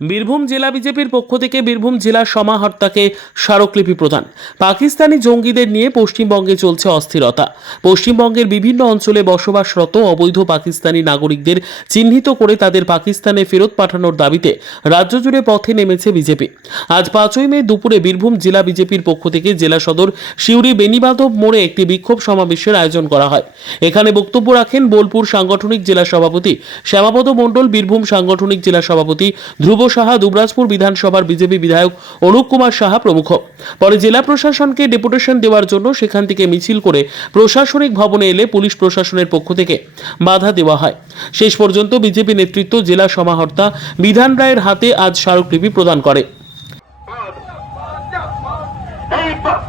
বীরভূম জেলা বিজেপির পক্ষ থেকে বীরভূম জেলা সমাহর্তাকে স্মারকলিপি প্রদান। পাকিস্তানি জঙ্গিদের নিয়ে পশ্চিমবঙ্গে চলছে অস্থিরতা। পশ্চিমবঙ্গের বিভিন্ন অঞ্চলে বসবাসরত অবৈধ পাকিস্তানি নাগরিকদের চিহ্নিত করে তাদের পাকিস্তানে ফেরত পাঠানোর দাবিতে রাজ্য জুড়ে পথে নেমেছে বিজেপি। আজ পাঁচই মে দুপুরে বীরভূম জেলা বিজেপির পক্ষ থেকে জেলা সদর শিউরি বেনিবাধব মোড়ে একটি বিক্ষোভ সমাবেশের আয়োজন করা হয়। এখানে বক্তব্য রাখেন বোলপুর সাংগঠনিক জেলা সভাপতি শ্যামাপদ মণ্ডল, বীরভূম সাংগঠনিক জেলা সভাপতি ধ্রুব সাহা দুবরাজপুর বিধানসভার বিজেপি বিধায়ক অনুপ কুমার সাহা প্রমুখ। পরে জেলা প্রশাসনকে ডেপুটেশন দেওয়ার জন্য সেখান থেকে মিছিল করে প্রশাসনিক ভবনে এলে পুলিশ প্রশাসনের পক্ষ থেকে বাধা দেওয়া হয়। শেষ পর্যন্ত বিজেপি নেতৃত্ব জেলা সমাহর্তা বিধান রায়ের হাতে আজ স্মারকলিপি প্রদান করে।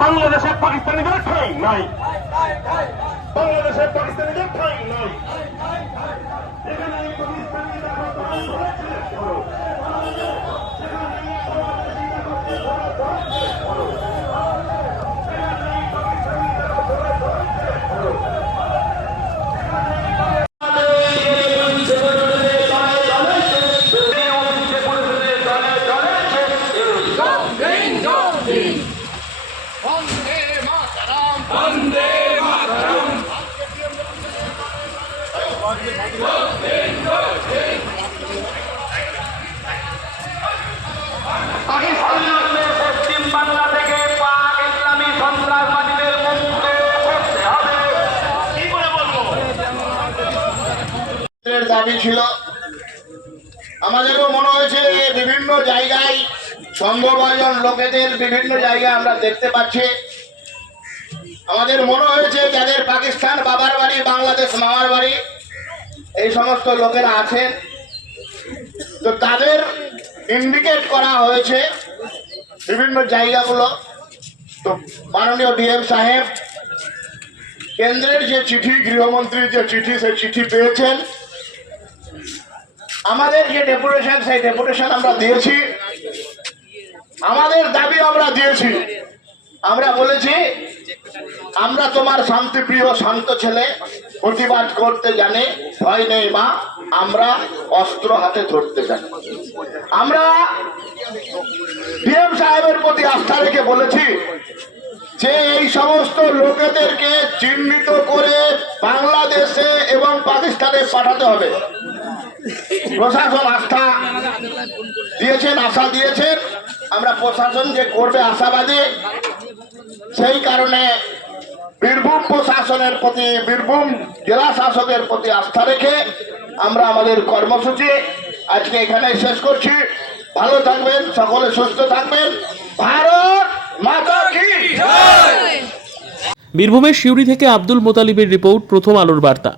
বাংলাদেশের পাকিস্তানিদের নাই বাংলাদেশের পাকিস্তানিদের ঠাঁই নাই এখানে এই পাকিস্তানিরা করো। বন্দে মাতরম দাবি ছিল আমাদেরও মনে হয়েছে বিভিন্ন জায়গায় সন্দেহভাজন লোকেদের বিভিন্ন জায়গায় আমরা দেখতে পাচ্ছি। আমাদের মনে হয়েছে যাদের পাকিস্তান বাবার বাড়ি, বাংলাদেশ মামার বাড়ি, এই সমস্ত লোকেরা আছেন। তো তাদের ইন্ডিকেট করা হয়েছে বিভিন্ন জায়গাগুলো। তো মাননীয় ডিএম সাহেব, কেন্দ্রের যে চিঠি, গৃহমন্ত্রীর যে চিঠি, সেই চিঠি পেয়েছেন। আমাদের যে ডেপুটেশন, সেই ডেপুটেশন আমরা দিয়েছি। আমাদের দাবি আমরা দিয়েছি। আমরা বলেছি আমরা তোমার শান্তিপ্রিয় শান্ত ছেলে, প্রতিবাদ করতে জানে, ভয় নেই মা, আমরা অস্ত্র হাতে ধরতে জানি। আমরা ডিএম সাহেবের প্রতি আস্থা রেখে বলেছি যে এই সমস্ত লোকেদেরকে চিহ্নিত করে বাংলাদেশে এবং পাকিস্তানে পাঠাতে হবে। প্রশাসন আস্থা দিয়েছেন, আশা দিয়েছেন। আমরা প্রশাসন যে করবে আশাবাদী সেই কারণে বীরভূম প্রশাসনের প্রতি, বীরভূম জেলা শাসকের প্রতি আস্থা রেখে আমরা আমাদের কর্মসূচি আজকে এখানে শেষ করছি। ভালো থাকবেন, সকলে সুস্থ থাকবেন। ভারত মাতা কি বীরভূমের সিউড়ি থেকে আব্দুল মোতালিবের রিপোর্ট প্রথম আলোর বার্তা।